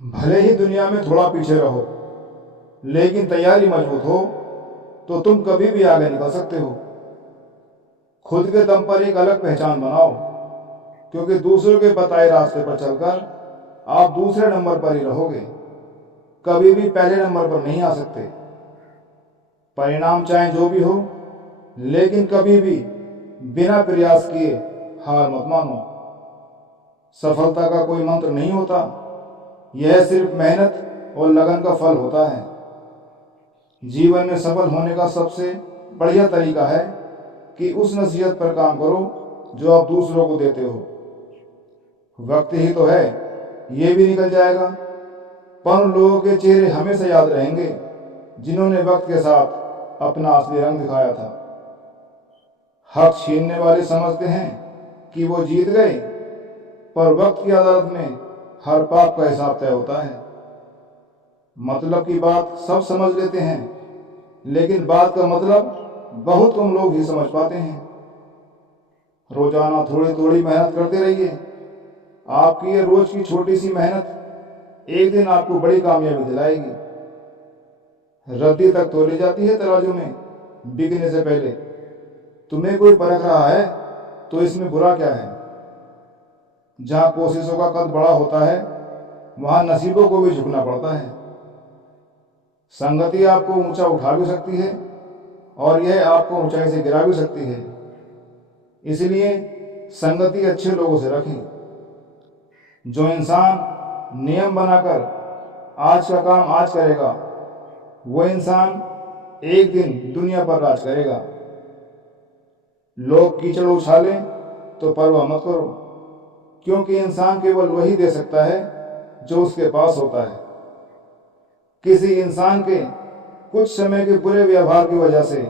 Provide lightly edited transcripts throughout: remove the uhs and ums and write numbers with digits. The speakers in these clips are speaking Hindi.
भले ही दुनिया में थोड़ा पीछे रहो, लेकिन तैयारी मजबूत हो तो तुम कभी भी आगे निकल सकते हो। खुद के दम पर एक अलग पहचान बनाओ, क्योंकि दूसरों के बताए रास्ते पर चलकर आप दूसरे नंबर पर ही रहोगे, कभी भी पहले नंबर पर नहीं आ सकते। परिणाम चाहे जो भी हो, लेकिन कभी भी बिना प्रयास किए हार मत मानो। सफलता का कोई मंत्र नहीं होता, यह सिर्फ मेहनत और लगन का फल होता है। जीवन में सफल होने का सबसे बढ़िया तरीका है कि उस नसीहत पर काम करो जो आप दूसरों को देते हो। वक्त ही तो है, ये भी निकल जाएगा, पर उन लोगों के चेहरे हमेशा याद रहेंगे जिन्होंने वक्त के साथ अपना असली रंग दिखाया था। हक छीनने वाले समझते हैं कि वो जीत गए, पर वक्त की अदालत में हर पाप का हिसाब तय होता है। मतलब की बात सब समझ लेते हैं, लेकिन बात का मतलब बहुत कम लोग ही समझ पाते हैं। रोजाना थोड़ी थोड़ी मेहनत करते रहिए। आपकी ये रोज की छोटी सी मेहनत एक दिन आपको बड़ी कामयाबी दिलाएगी। रद्दी तक तोली जाती है तराजू में बिकने से पहले। तुम्हें कोई परख रहा है तो इसमें बुरा क्या है? जहां कोशिशों का कद बड़ा होता है, वहां नसीबों को भी झुकना पड़ता है। संगति आपको ऊंचा उठा भी सकती है और यह आपको ऊंचाई से गिरा भी सकती है। इसलिए संगति अच्छे लोगों से रखें। जो इंसान नियम बनाकर आज का काम आज करेगा, वो इंसान एक दिन दुनिया पर राज करेगा। लोग कीचड़ उछालें तो परवाह मत करो, क्योंकि इंसान केवल वही दे सकता है जो उसके पास होता है। किसी इंसान के कुछ समय के बुरे व्यवहार की वजह से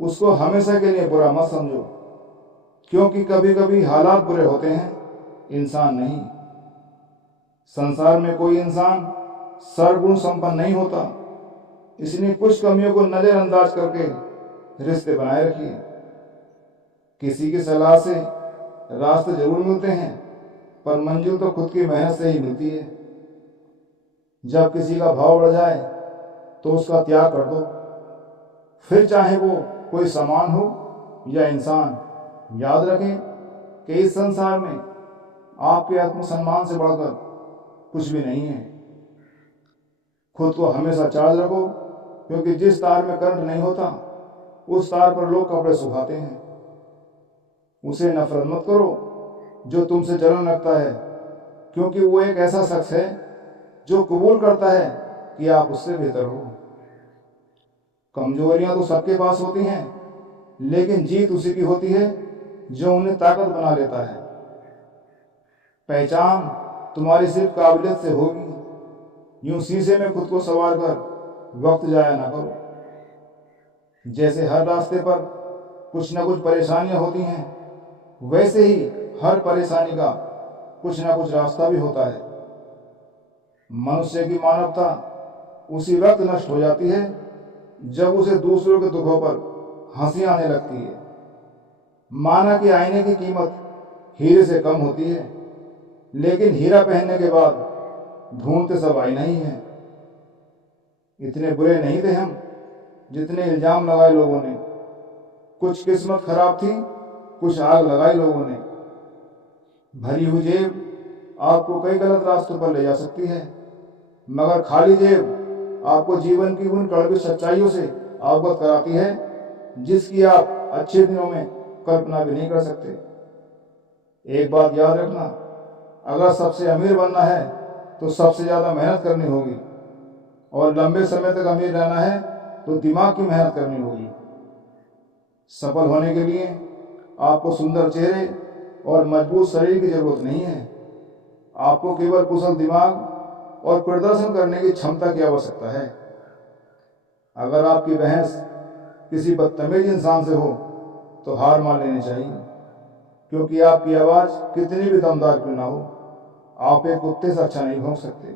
उसको हमेशा के लिए बुरा मत समझो, क्योंकि कभी कभी हालात बुरे होते हैं, इंसान नहीं। संसार में कोई इंसान सर्वगुण संपन्न नहीं होता, इसलिए कुछ कमियों को नजरअंदाज करके रिश्ते बनाए रखिए। किसी की सलाह से रास्ते जरूर मिलते हैं, पर मंजिल तो खुद की मेहनत से ही मिलती है। जब किसी का भाव बढ़ जाए तो उसका त्याग कर दो, फिर चाहे वो कोई सामान हो या इंसान। याद रखें कि इस संसार में आपके आत्मसम्मान से बढ़कर कुछ भी नहीं है। खुद को हमेशा चार्ज रखो, क्योंकि जिस तार में करंट नहीं होता उस तार पर लोग कपड़े सुखाते हैं। उसे नफरत मत करो जो तुमसे जलन रखता है, क्योंकि वो एक ऐसा शख्स है जो कबूल करता है कि आप उससे बेहतर हो। कमजोरियां तो सबके पास होती हैं, लेकिन जीत उसी की होती है जो उन्हें ताकत बना लेता है। पहचान तुम्हारी सिर्फ काबिलियत से होगी। यूं शीशे में खुद को संवार कर वक्त जाया ना करो। जैसे हर रास्ते पर कुछ ना कुछ परेशानियां होती हैं, वैसे ही हर परेशानी का कुछ ना कुछ रास्ता भी होता है। मनुष्य की मानवता उसी वक्त नष्ट हो जाती है जब उसे दूसरों के दुखों पर हंसी आने लगती है। माना कि आईने की कीमत हीरे से कम होती है, लेकिन हीरा पहनने के बाद ढूंढते सब आईना ही है। इतने बुरे नहीं थे हम जितने इल्जाम लगाए लोगों ने। कुछ किस्मत खराब थी, कुछ आग लगाई लोगों ने। भरी हुई जेब आपको कई गलत रास्तों पर ले जा सकती है, मगर खाली जेब आपको जीवन की उन कड़वी सच्चाइयों से अवगत कराती है जिसकी आप अच्छे दिनों में कल्पना भी नहीं कर सकते। एक बात याद रखना, अगर सबसे अमीर बनना है तो सबसे ज्यादा मेहनत करनी होगी, और लंबे समय तक अमीर रहना है तो दिमाग की मेहनत करनी होगी। सफल होने के लिए आपको सुंदर चेहरे और मजबूत शरीर की जरूरत नहीं है। आपको केवल कुशल दिमाग और प्रदर्शन करने की क्षमता की आवश्यकता है। अगर आपकी बहस किसी बदतमीज इंसान से हो तो हार मान लेनी चाहिए, क्योंकि आपकी आवाज कितनी भी दमदार क्यों ना हो, आप एक कुत्ते से अच्छा नहीं भौंक सकते।